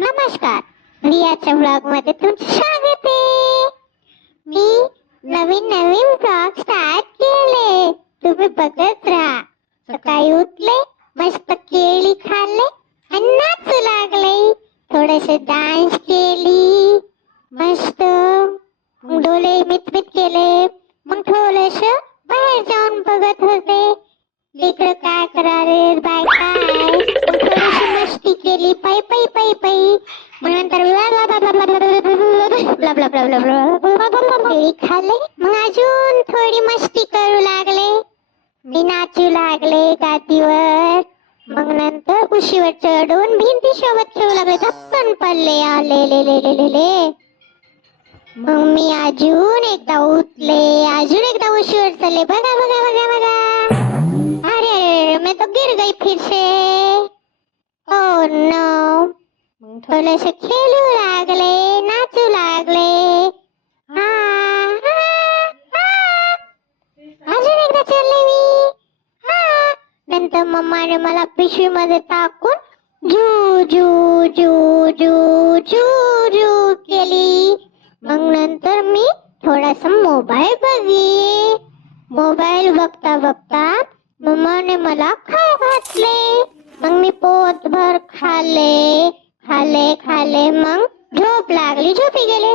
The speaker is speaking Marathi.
नमस्कार, रियाच्या ब्लॉग मध्ये तुमचे स्वागत आहे. मी नवीन ब्लॉग स्टार्ट केले, तुम्ही बघत राहा. सकाळी उठले, मस्त केळी खाल्ले आणि नाचू लागले. थोडेसे डान्स केली, मस्त डोळे मिटमिट केले. मग थोडेस बाहेर जाऊन बघत होते, इकडे काय करारे बाय काय. थोडीशी मस्ती केली, पै पै पै पै. मग नंतर केळी खाल्ले. मग अजून थोडी मस्ती करू लागले, मी नाचू लागले गादीवर. मग नंतर कुशीवर चढून भिंती सोबत खेळू लागले, धक्कन पडले आले. मग मी अजून एकदा उठले, अजून एकदा उशीवर चले. बघा बघा बघा बघा, अरे मैं तो गिर गई फिर से. Oh no. मग थोडेसे खेळू लागले, नाचू लागले. अजून एकदा चलले मी. नंतर मम्माने मला पिशवीमध्ये टाकून जू जू जू जू जू जू केली. मग नंतर मी थोडासा मोबाईल बघी. मोबाईल बघता बघता मम्माने मला खाऊ घातले. मग मी पोटभर खाल्ले. मग झोप लागली, झोपी गेले.